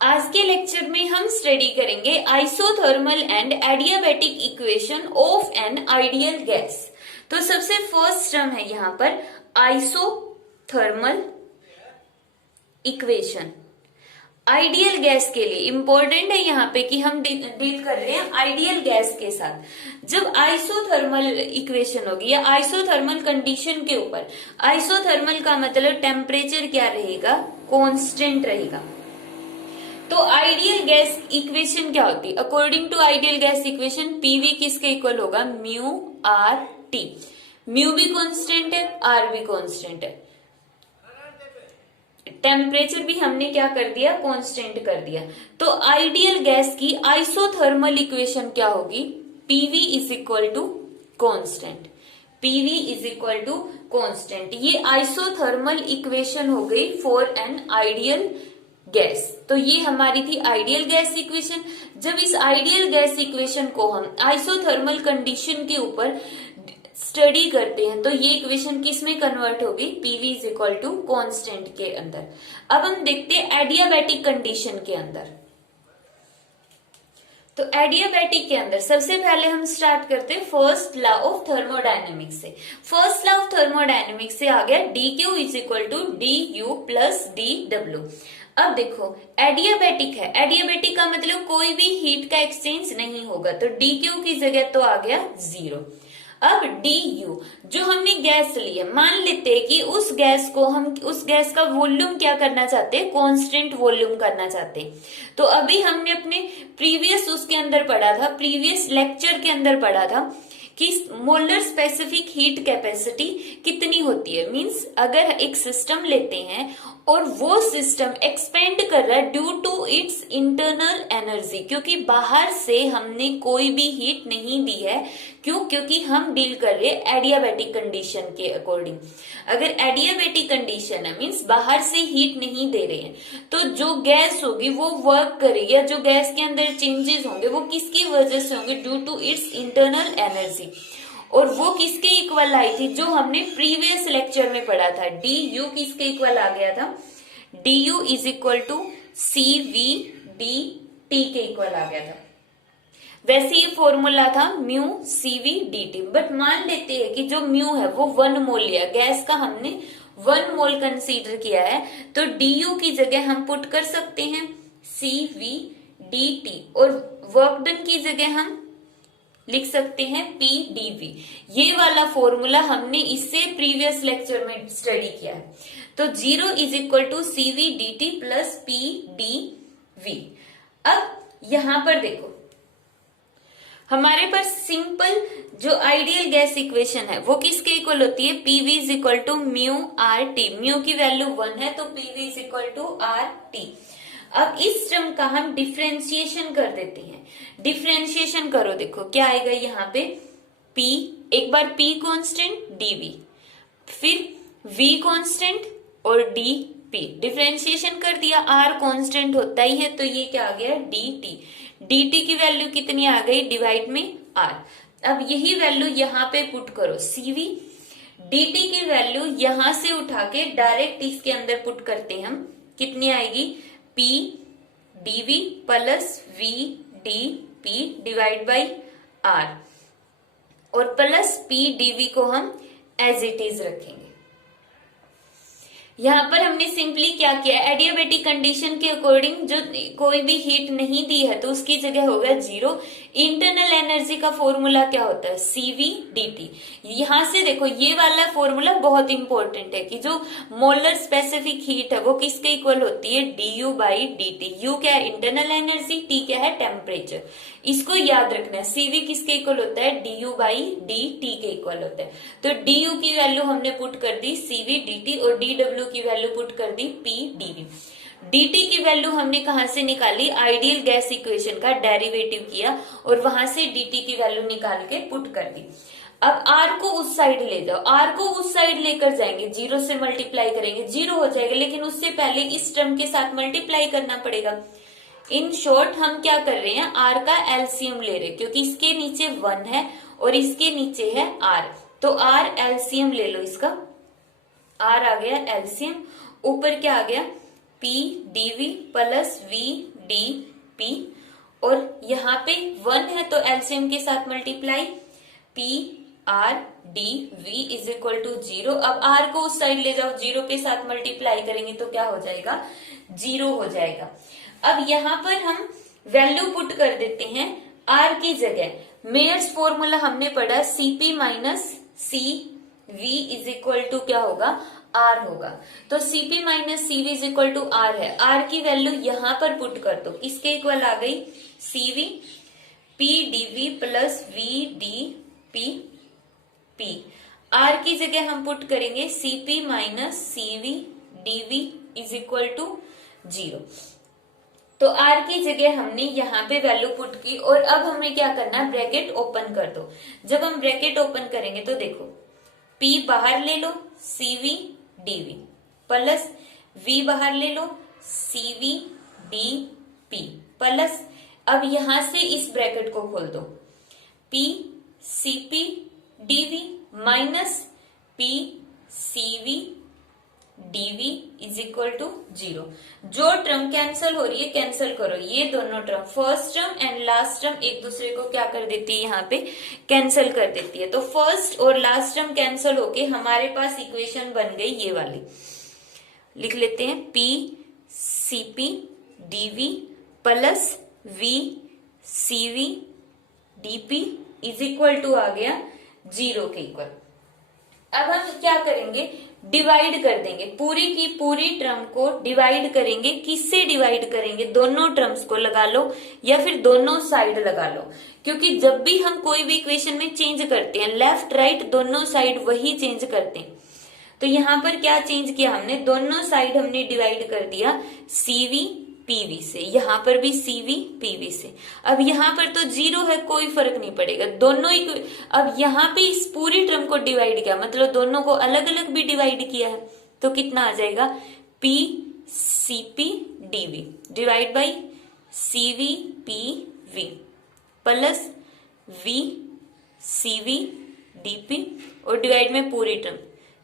आज के लेक्चर में हम स्टडी करेंगे isothermal and adiabatic equation of an ideal gas. तो सबसे फर्स्ट टर्म है यहाँ पर आइसोथर्मल इक्वेशन। आइडियल गैस के लिए इंपॉर्टेंट है यहाँ पे कि हम डील कर रहे हैं आइडियल गैस के साथ। जब आइसोथर्मल इक्वेशन होगी या आइसोथर्मल कंडीशन के ऊपर, आइसोथर्मल का मतलब टेम्परेचर क्या रहेगा, कांस्टेंट रहेगा। तो आइडियल गैस इक्वेशन क्या होती है? According to ideal gas equation PV किसके इक्वल होगा? Mu R T. म्यू भी कांस्टेंट है, आर भी कांस्टेंट है, टेम्परेचर भी हमने क्या कर दिया, कांस्टेंट कर दिया। तो आइडियल गैस की आइसोथर्मल इक्वेशन क्या होगी? PV is equal to constant. PV is equal to constant. ये आइसोथर्मल इक्वेशन हो गई फॉर एन आइडियल गैस। तो ये हमारी थी आइडियल गैस इक्वेशन। जब इस आइडियल गैस इक्वेशन को हम आइसोथर्मल कंडीशन के ऊपर स्टडी करते हैं तो ये इक्वेशन किस में कन्वर्ट होगी? PV is equal to constant के अंदर। अब हम देखते हैं एडियाबैटिक कंडीशन के अंदर। तो एडियाबैटिक के अंदर सबसे पहले हम स्टार्ट करते हैं फर्स्ट लॉ ऑफ थर्मोडायनेमिक्स से। फर्स्ट लॉ ऑफ थर्मोडायनेमिक्स से आ गया D Q is equal to D U plus D W. अब देखो एडियाबैटिक है, एडियाबैटिक का मतलब कोई भी हीट का एक्सचेंज नहीं होगा, तो डी क्यू की जगह तो आ गया 0। अब डी यू जो हमने गैस ली है, मान लेते हैं कि उस गैस का वॉल्यूम क्या करना चाहते हैं, कांस्टेंट वॉल्यूम करना चाहते हैं। तो अभी हमने अपने प्रीवियस उसके अंदर पढ़ा था, प्रीवियस लेक्चर के अंदर पढ़ा था कि मोलर स्पेसिफिक हीट कैपेसिटी कितनी होती है। मींस अगर एक सिस्टम लेते हैं और वो सिस्टम एक्सपेंड कर रहा है due to its internal energy, क्योंकि बाहर से हमने कोई भी हीट नहीं दी है। क्यों? क्योंकि हम डील कर रहे हैं एडियाबैटिक कंडीशन के अकॉर्डिंग। अगर एडियाबैटिक कंडीशन है मींस बाहर से हीट नहीं दे रहे हैं, तो जो गैस होगी वो वर्क करेगी, या जो गैस के अंदर चेंजेस होंगे वो किसकी वजह से होंगे? Due to its internal energy. और वो किसके इक्वल आई थी? जो हमने प्रीवियस लेक्चर में पढ़ा था, डी यू किसके इक्वल आ गया था? D U is equal to C V D T के इक्वल आ गया था। वैसे ये फॉर्मूला था mu C V D T. But मान लेते हैं कि जो म्यू है वो 1 मोल लिया, गैस का हमने 1 मोल कंसीडर किया है, तो डी यू की जगह हम पुट कर सकते हैं सी वी डी टी, और वर्क डन की जगह हम लिख सकते हैं पी डी वी। ये वाला फॉर्मूला हमने इससे प्रीवियस लेक्चर में स्टडी किया है। तो 0 is equal to C V D T plus P D V. अब यहां पर देखो हमारे पास सिंपल जो आइडियल गैस इक्वेशन है वो किसके इक्वल होती है? PV is equal to mu R T. म्यू की वैल्यू 1 है तो PV is equal to R T. अब इस टर्म का हम डिफ्रेंशिएशन कर देते हैं। डिफ्रेंशिएशन करो, देखो क्या आएगा यहाँ पे? P, एक बार P कांस्टेंट dV, फिर V कांस्टेंट और dP। डिफ्रेंशिएशन कर दिया, R कांस्टेंट होता ही है तो ये क्या आ गया? dt। dt की वैल्यू कितनी आ गई? डिवाइड में R। अब यही वैल्यू यहाँ पे पुट करो, CV। dt की वैल्यू यहां से उठा के डायरेक्ट इसके अंदर पुट करते हैं हम, कितनी आएगी? P dV plus V dP divide by R, और प्लस P dV को हम एज इट इज रखेंगे। यहाँ पर हमने सिंपली क्या किया? एडियाबैटिक कंडीशन के अकॉर्डिंग जो कोई भी हीट नहीं दी है तो उसकी जगह हो गया 0। इंटरनल एनर्जी का फॉर्मूला क्या होता है? CV dt। यहां से देखो ये वाला फॉर्मूला बहुत इंपॉर्टेंट है कि जो मोलर स्पेसिफिक हीट है वो किसके इक्वल होती है? du by dt। u क्या है? इंटरनल एनर्जी, t क्या है? टेम्परेचर। इसको याद रखना है। CV किसके इक्वल होता है? du बाई dt के इक्वल होता है। तो du की वैल्यू हमने पुट कर दी CV dt, और dw की वैल्यू पुट कर दी P dV। dt की वैल्यू हमने कहां से निकाली? आइडियल गैस इक्वेशन का डेरिवेटिव किया और वहां से dt की वैल्यू निकाल के पुट कर दी। अब r को उस साइड ले जाओ, r को उस साइड लेकर जाएंगे, 0 से मल्टीप्लाई करेंगे, 0 हो जाएगा, लेकिन उससे पहले इस टर्म के साथ मल्टीप्लाई करना पड़ेगा। इन शॉर्ट हम क्या कर रहे हैं? r का एलसीएम ले रहे हैं, क्योंकि इसके नीचे 1 है और इसके नीचे है r, तो r एलसीएम ले लो इसका। r आ गया एलसीएम, ऊपर क्या आ गया? P DV plus V D P, और यहाँ पे 1 है तो एलसीएम के साथ multiply, P R D V is equal to 0। अब आर को उस साइड ले जाओ, 0 के साथ मल्टीप्लाई करेंगे तो क्या हो जाएगा, 0 हो जाएगा। अब यहाँ पर हम वैल्यू पुट कर देते हैं आर की जगह। मेयर्स फॉर्मूला हमने पढ़ा CP minus C V is equal to क्या होगा, आर होगा। तो CP minus C V is equal to R है, आर की वैल्यू यहां पर पुट कर दो, इसके इक्वल आ गई CV P DV plus V D P P. R की जगह हम पुट करेंगे CP minus CV DV is equal to 0। तो आर की जगह हमने यहाँ पे वैल्यू पुट की, और अब हमें क्या करना है, ब्रैकेट ओपन कर दो। जब हम ब्रैकेट ओपन करेंगे तो देखो P बाहर ले लो, CV DV प्लस V बाहर ले लो, CV DP प्लस, अब यहां से इस ब्रैकेट को खोल दो, P CP DV minus P CV dv is equal to 0। जो टर्म कैंसल हो रही है कैंसल करो, ये दोनों term first term and last term एक दूसरे को क्या कर देती है, यहाँ पे कैंसल कर देती है। तो फर्स्ट और लास्ट टर्म कैंसल होके हमारे पास इक्वेशन बन गई ये वाली, लिख लेते हैं P CP dv plus V CV dp is equal to आ गया 0 के इक्वल। अब हम क्या करेंगे, डिवाइड कर देंगे, पूरी की पूरी टर्म को डिवाइड करेंगे। किससे डिवाइड करेंगे, दोनों टर्म्स को लगा लो या फिर दोनों साइड लगा लो, क्योंकि जब भी हम कोई भी इक्वेशन में चेंज करते हैं लेफ्ट राइट दोनों साइड वही चेंज करते हैं। तो यहाँ पर क्या चेंज किया हमने, दोनों साइड हमने डिवाइड कर दिया CV PV से, यहाँ पर भी CV PV से। अब यहाँ पर तो 0 है, कोई फर्क नहीं पड़ेगा, दोनों ही। अब यहाँ पे इस पूरी टर्म को डिवाइड किया, मतलब दोनों को अलग अलग भी डिवाइड किया है, तो कितना आ जाएगा, P CP DV divide by CV PV plus V CV DP, और डिवाइड में पूरी टर्म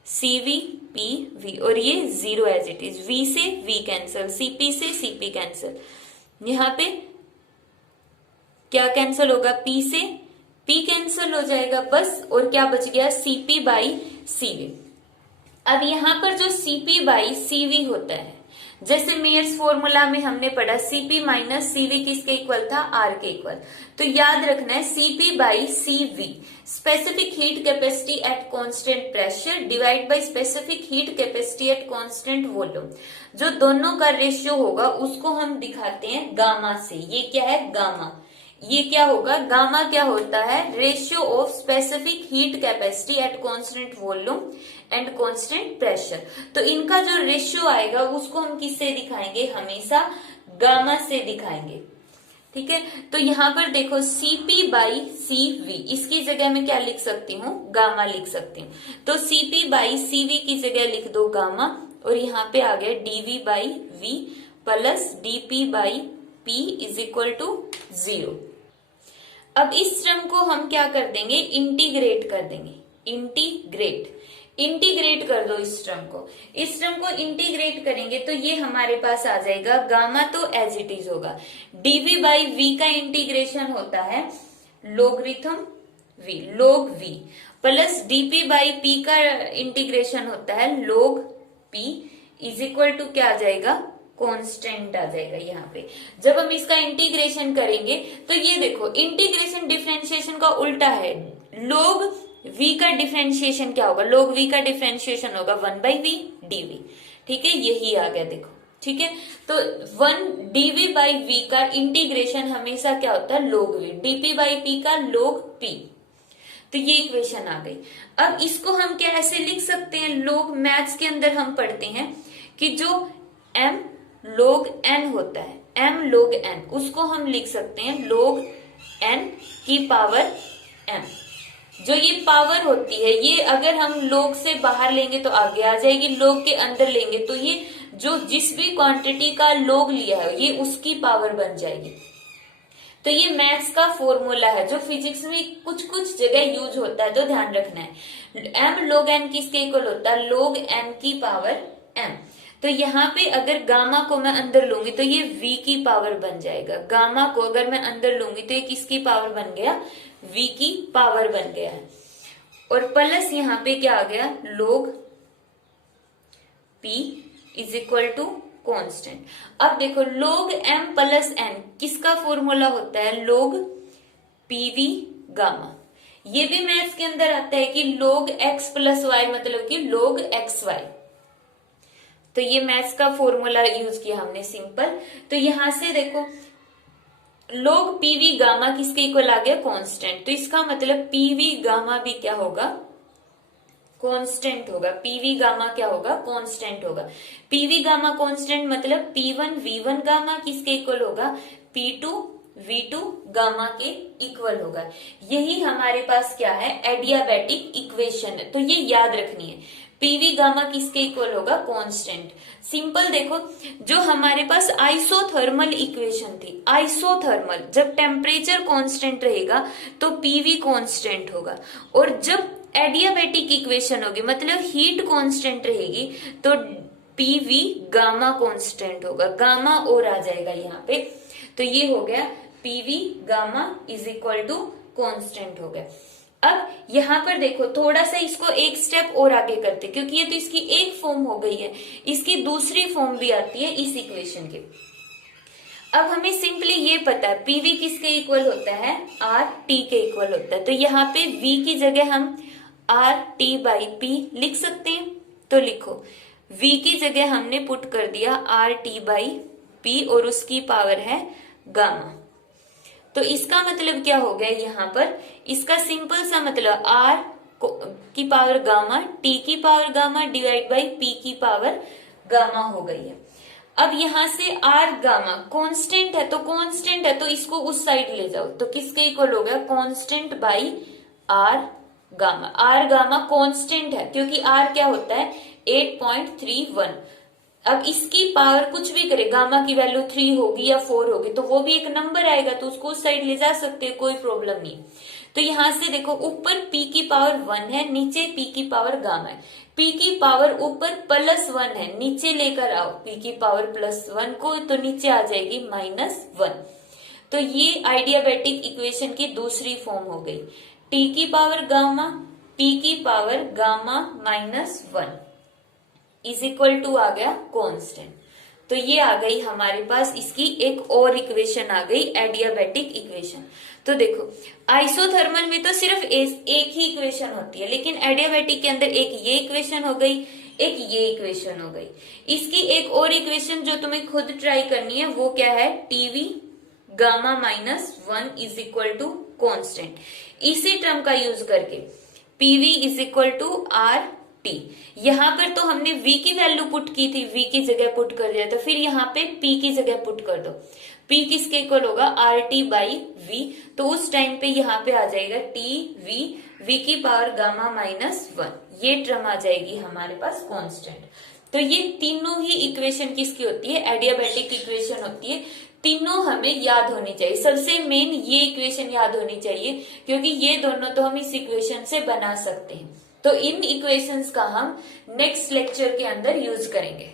CV PV, और ये 0 एज इट इज, V से V कैंसल, CP से CP कैंसल, यहाँ पे क्या कैंसल होगा, P से P कैंसल हो जाएगा बस, और क्या बच गया, CP बाई CV। अब यहाँ पर जो CP बाई CV होता है, जैसे मेयर्स फॉर्मूला में हमने पढ़ा CP माइनस CV किसके इक्वल था, R के इक्वल। तो याद रखना है CP by CV specific heat capacity at constant pressure divide by specific heat capacity at constant volume. जो दोनों का रेशियो होगा उसको हम दिखाते हैं गामा से। ये क्या है, गामा। ये क्या होगा, गामा क्या होता है, ratio of specific heat capacity at constant volume and constant pressure. तो इनका जो रेशियो आएगा उसको हम किससे दिखाएंगे, हमेशा गामा से दिखाएंगे। ठीक है, तो यहाँ पर देखो CP बाई CV, इसकी जगह मैं क्या लिख सकती हूँ, गामा लिख सकती हूँ। तो CP बाई CV की जगह लिख दो गामा, और यहाँ पे आ गया DV by V plus DP by P is equal to 0। अब इस टर्म को हम क्या कर देंगे, इंटीग्रेट कर देंगे, इंटीग्रेट कर दो इस टर्म को। इस टर्म को इंटीग्रेट करेंगे तो ये हमारे पास आ जाएगा, गामा तो एज इट इज होगा, dv बाई v का इंटीग्रेशन होता है logarithm v, log v plus dp by p का इंटीग्रेशन होता है log p is equal to क्या आ जाएगा, कांस्टेंट आ जाएगा। यहाँ पे जब हम इसका इंटीग्रेशन करेंगे तो ये देखो इंटीग्रेशन डिफरेंशिएशन का उल्टा है, log v का डिफरेंशिएशन क्या होगा, log v का डिफरेंशिएशन होगा 1 बाई v dv। ठीक है, यही आ गया देखो। ठीक है, तो 1 dv बाई v का इंटीग्रेशन हमेशा क्या होता है, log v, dp by p का log p। तो ये इक्वेशन आ गई। अब इसको हम क्या ऐसे लिख सकते हैं, log मैथ्स के अंदर हम पढ़ते हैं कि जो m log n होता है, m log n, उसको हम लिख सकते हैं log n की पावर m। जो ये पावर होती है ये अगर हम log से बाहर लेंगे तो आगे आ जाएगी, log के अंदर लेंगे तो ये जो जिस भी क्वांटिटी का log लिया है ये उसकी पावर बन जाएगी। तो ये मैथ्स का फॉर्मूला है जो फिजिक्स में कुछ कुछ जगह यूज होता है, तो ध्यान रखना है। m log n किसके इक्वल होता है, log n की पावर m। तो यहाँ पे अगर गामा को मैं अंदर लूंगी तो ये v की पावर बन जाएगा। गामा को अगर मैं अंदर लूंगी तो ये किसकी पावर बन गया, v की पावर बन गया है। और प्लस यहाँ पे क्या आ गया, log p is equal to constant. अब देखो log m प्लस n किसका फॉर्मूला होता है, log pv गामा। ये भी मैथ्स के अंदर आता है कि log x प्लस वाई मतलब कि log xy। तो ये मैथ्स का फॉर्मूला यूज किया हमने सिंपल। तो यहां से देखो log pv गामा किसके इक्वल आ गया, कांस्टेंट। तो इसका मतलब pv गामा भी क्या होगा, कांस्टेंट होगा। pv गामा क्या होगा, कांस्टेंट होगा। pv गामा कांस्टेंट मतलब p1 v1 गामा किसके इक्वल होगा, p2 v2 गामा के इक्वल होगा। यही हमारे पास क्या है, एडियाबैटिक इक्वेशन है। तो ये याद रखनी है, pv गामा किसके इक्वल होगा, कांस्टेंट। सिंपल देखो, जो हमारे पास आइसोथर्मल इक्वेशन थी, आइसोथर्मल जब टेम्परेचर कांस्टेंट रहेगा तो pv कांस्टेंट होगा, और जब एडियाबैटिक इक्वेशन होगी मतलब हीट कांस्टेंट रहेगी तो pv गामा कांस्टेंट होगा, गामा और आ जाएगा यहाँ पे। तो ये हो गया pv gamma is equal to constant हो गया। अब यहाँ पर देखो थोड़ा सा इसको एक स्टेप और आगे करते, क्योंकि ये तो इसकी एक फॉर्म हो गई है, इसकी दूसरी फॉर्म भी आती है इस इक्वेशन की। अब हमें सिंपली ये पता है pv किसके इक्वल होता है, RT के इक्वल होता है। तो यहाँ पे v की जगह हम RT बाई P लिख सकते हैं। तो लिखो v की जगह हमने पुट कर दिया RT बाई P और उसकी पावर है गामा। तो इसका मतलब क्या हो गया, यहाँ पर इसका सिंपल सा मतलब R की पावर गामा, T की power gamma divide by P की पावर गामा हो गई है। अब यहाँ से R गामा कांस्टेंट है, तो कांस्टेंट है तो इसको उस साइड ले जाओ, तो किसके इक्वल हो गया, constant by R gamma. R gamma constant है क्योंकि R क्या होता है 8.31। अब इसकी पावर कुछ भी करे, गामा की वैल्यू 3 होगी या 4 होगी तो वो भी एक नंबर आएगा, तो उसको उस साइड ले जा सकते हैं, कोई प्रॉब्लम नहीं। तो यहां से देखो ऊपर p की पावर 1 है, नीचे p की पावर गामा है। p की पावर ऊपर +1 है, नीचे लेकर आओ p की पावर +1 को, तो नीचे आ जाएगी -1। तो ये आइडियाबैटिक इक्वेशन की दूसरी फॉर्म हो गई, t की पावर गामा p की power gamma -1 is equal to आ गया कांस्टेंट। तो ये आ गई हमारे पास इसकी एक और इक्वेशन आ गई, एडियाबैटिक इक्वेशन। तो देखो आइसोथर्मल में तो सिर्फ एक ही इक्वेशन होती है, लेकिन एडियाबैटिक के अंदर एक ये इक्वेशन हो गई, एक ये इक्वेशन हो गई। इसकी एक और इक्वेशन जो तुम्हें खुद ट्राई करनी है वो क्या है, TV gamma -1 is equal to constant. इसी टर्म का यूज करके PV is equal to R T. यहां पर तो हमने v की वैल्यू पुट की थी, v की जगह पुट कर दिया, तो फिर यहाँ पे p की जगह पुट कर दो। p किसके इक्वल होगा, आर टी बाई वी। तो उस टाइम पे यहाँ पे आ जाएगा टी वी, v की पावर गामा -1, ये टर्म आ जाएगी हमारे पास कांस्टेंट। तो ये तीनों ही इक्वेशन किसकी होती है, एडियाबैटिक इक्वेशन होती है। तीनों हमें याद होनी चाहिए, सबसे मेन ये इक्वेशन याद होनी चाहिए, क्योंकि ये दोनों तो हम इस इक्वेशन से बना सकते हैं। तो इन इक्वेशंस का हम नेक्स्ट लेक्चर के अंदर यूज करेंगे।